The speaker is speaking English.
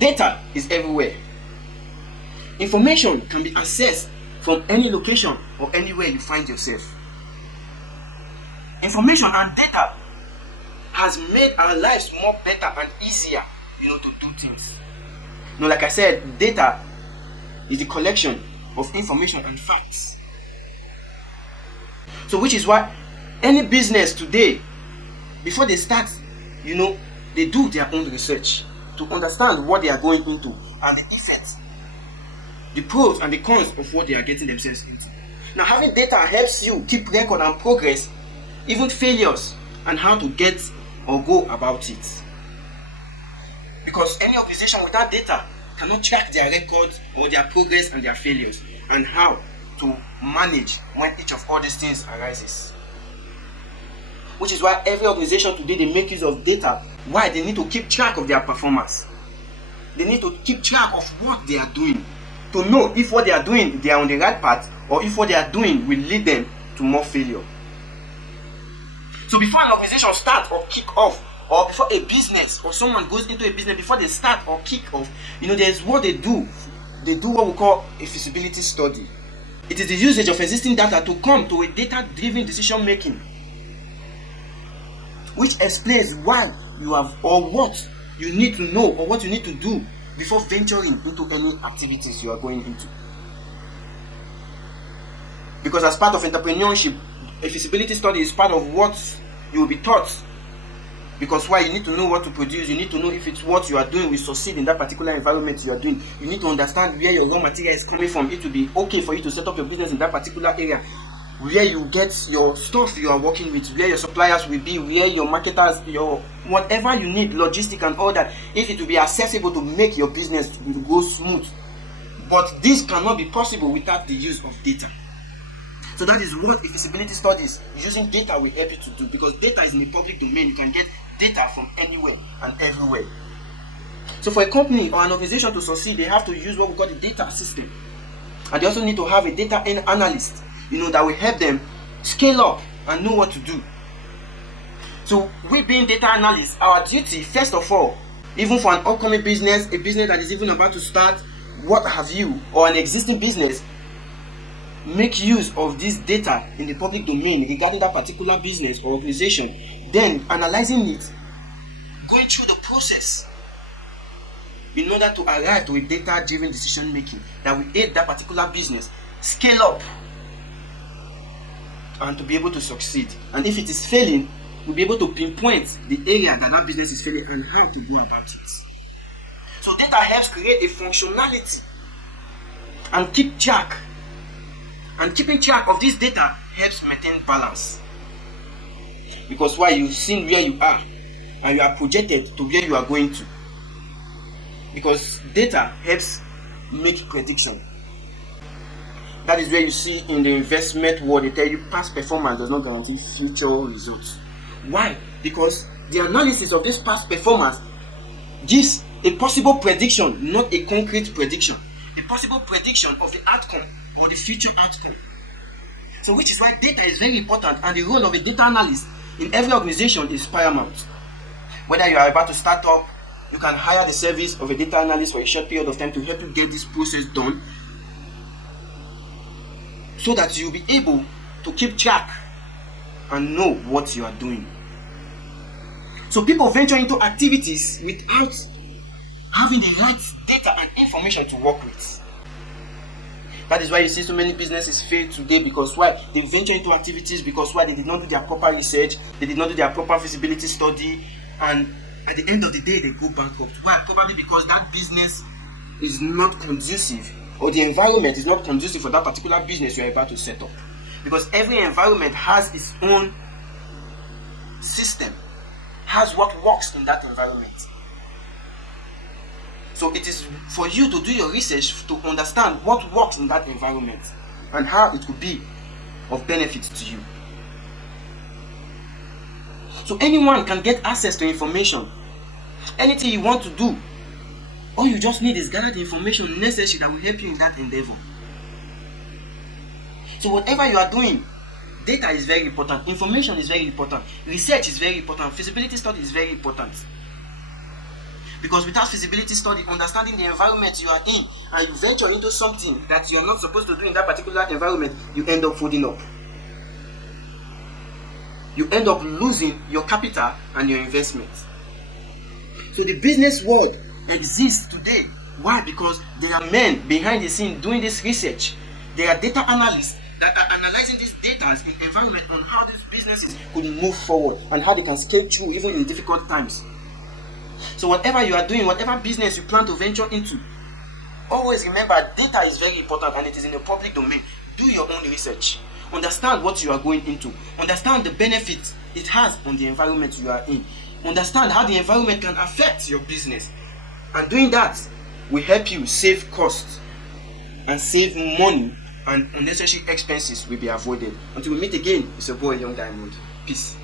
data is everywhere. Information can be accessed from any location or anywhere you find yourself. Information and data has made our lives more better and easier, to do things. Like I said, data is the collection of information and facts. So which is why any business today, before they start, they do their own research to understand what they are going into and the effects, the pros and the cons of what they are getting themselves into. Now, having data helps you keep record and progress, even failures, and how to get or go about it. Because any organization without data cannot track their records or their progress and their failures, and how to manage when each of all these things arises. Which is why every organization today, they make use of data. Why? They need to keep track of their performance. They need to keep track of what they are doing, to know if what they are doing, they are on the right path, or if what they are doing will lead them to more failure. So before an organization starts or kick off, or before a business or someone goes into a business, before they start or kick off, there's what they do. They do what we call a feasibility study. It is the usage of existing data to come to a data-driven decision making, which explains why you have, or what you need to know, or what you need to do before venturing into any activities you are going into. Because as part of entrepreneurship, a feasibility study is part of what you will be taught. Because why? You need to know what to produce. You need to know if it's what you are doing will succeed in that particular environment you are doing. You need to understand where your raw material is coming from. It will be okay for you to set up your business in that particular area. Where you get your stuff you are working with, where your suppliers will be, where your marketers, your whatever you need, logistic and all that, if it will be accessible to make your business go smooth. But this cannot be possible without the use of data. So that is what a feasibility studies using data will help you to do, because data is in the public domain. You can get data from anywhere and everywhere. So for a company or an organization to succeed, they have to use what we call the data system. And they also need to have a data analyst, that will help them scale up and know what to do. So we being data analysts, our duty, first of all, even for an upcoming business, a business that is even about to start, what have you, or an existing business, make use of this data in the public domain regarding that particular business or organization, then analyzing it, going through the process in order to arrive to a data-driven decision making that will aid that particular business scale up and to be able to succeed. And if it is failing, we'll be able to pinpoint the area that business is failing and how to go about it. So data helps create a functionality and keep track. And keeping track of this data helps maintain balance. Because why? You've seen where you are and you are projected to where you are going to. Because data helps make prediction. That is where you see in the investment world, they tell you past performance does not guarantee future results. Why? Because the analysis of this past performance gives a possible prediction, not a concrete prediction. A possible prediction of the outcome or the future outcome. So which is why data is very important, and the role of a data analyst in every organization is paramount. Whether you are about to start up, you can hire the service of a data analyst for a short period of time to help you get this process done, so that you'll be able to keep track and know what you are doing. So people venture into activities without having the right data and information to work with. That is why you see so many businesses fail today, because why? They venture into activities because why? They did not do their proper research, they did not do their proper feasibility study, and at the end of the day they go bankrupt. Why? Probably because that business is not conducive, or the environment is not conducive for that particular business you are about to set up. Because every environment has its own system, has what works in that environment. So it is for you to do your research to understand what works in that environment and how it could be of benefit to you. So anyone can get access to information. Anything you want to do, all you just need is gather the information necessary that will help you in that endeavor. So whatever you are doing, data is very important, information is very important, research is very important, feasibility study is very important. Because without feasibility study, understanding the environment you are in, and you venture into something that you are not supposed to do in that particular environment, you end up folding up. You end up losing your capital and your investment. So the business world exists today. Why? Because there are men behind the scene doing this research. There are data analysts that are analyzing these data in environment on how these businesses could move forward and how they can scale through even in difficult times. So whatever you are doing, whatever business you plan to venture into, always remember data is very important and it is in the public domain. Do your own research. Understand what you are going into. Understand the benefits it has on the environment you are in. Understand how the environment can affect your business. And doing that will help you save costs and save money, and unnecessary expenses will be avoided. Until we meet again, it's your boy Young Diamond. Peace.